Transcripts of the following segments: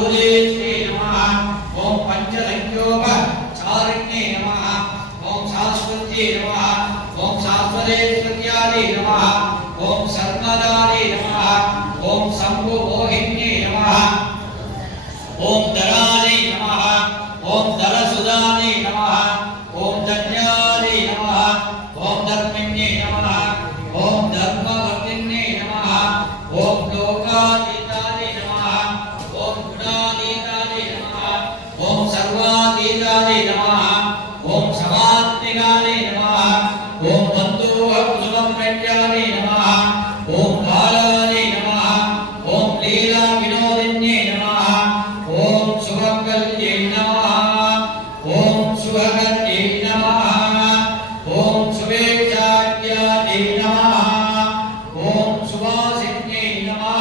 शूलेश्वरे नमः ओम पंचसंयोगचारिण्ये नमः ओम शाश्वत्ये नमः ओम शाश्वतेश्वर्याय नमः ओम सर्वदाय नमः ओम शंभुमोहिन्ये नमः ओम धराय नमः ओम धरसुदाय नमः ओम धन्याय नमः ओम धर्मिण्ये नमः ओम धर्मवर्तिन्ये नमः ओम लोकातीताय नमः ओम गुणातीताय नमः ओम सर्वातीताय नमः ओम समात्मिकाय नमः ओम बन्धुकुसुमप्रणयाय नमः ओम कालाय नमः ओम लीला विनोदिन्ये नमः ओम शुभकल्ये नमः ओम शुभकर्ये नमः ओम शुभेच्छाख्याय नमः ओम सुभासिन्ये नमः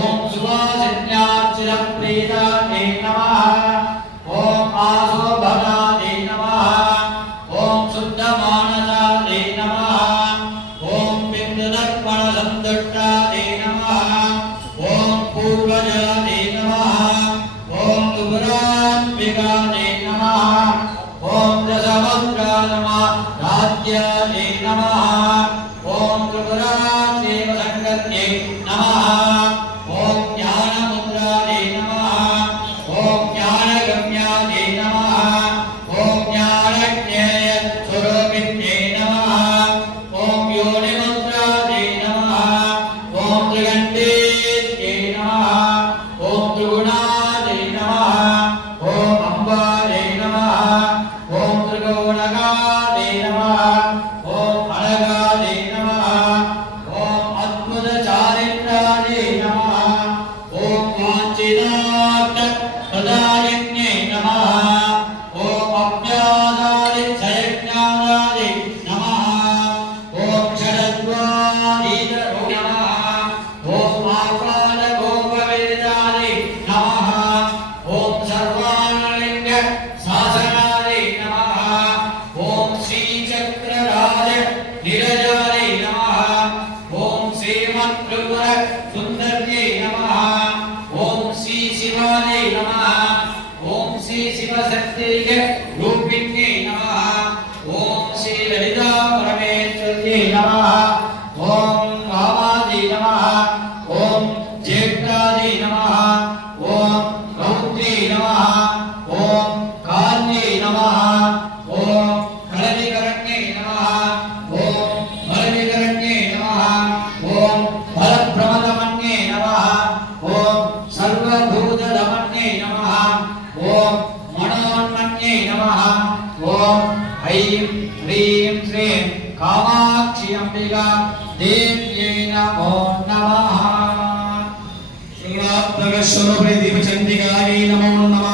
ओम सुभासिन्यार्चिरप्रीताय नमः ओम आशोभनाय नमः ओम शुद्धमानसाय नमः ओम बिन्दुदर्पणसन्तुष्टाय नमः ओम पूर्वजाय नमः ओम दुर्गाम्बिकाय नमः ओम दशमुद्रानमः नमः ओम त्रिपुरादेव संगत्यै नमः ओम ज्ञानमुद्राय नमः ओम ज्ञानगम्याय नमः ओम ज्ञानज्ञेयस्वरूपिण्ये नमः ओम योनिमुद्राय नमः ओम त्रिगण्डेत्यै नमः ओम त्रिगुणाय नमः ओम अम्बाय नमः ओम त्रिगुणगाय नमः ओम अनगाय नमः ओम अद्भुतचारित्राय नमः ओम वाञ्छितार्थप्रदायिन्ये नमः ओम अज्ञानादिक्षयज्ञानाय नमः ओम षडद्वादीतरो नमः ओम आह्वानगोपवेदाय नमः ओम सर्वानलिङ्ग शासनाय नमः ओम श्रीचक्रराज निरजाय नमः ओम श्रीमत्त्रिपुर सुन्दर्ये नमः ओम श्री शिवाय नमः ओम श्री शिवशक्तिर्य रूपिण्ये नमः ओम श्री ललिता परमेश्वर्ये नमः ओम कामादि नमः ओम ज्येष्ठादि नमः ओम रौद्रे नमः ओम कान्ये नमः ओम कलविकरण्ये नमः ओम बलविकरण्ये नमः ओम बलप्रमदमन्ये नमः ओम सर्वभूतदमन्ये नमः ओम मनोन्मन्ये नमः ओम ऐं ह्रीं श्रीं कामाक्षि अम्बिका देव्यै नमो नमः। श्रीनाथनगरस्वरूपिणी दीपचन्द्रिकायै नमो नमः।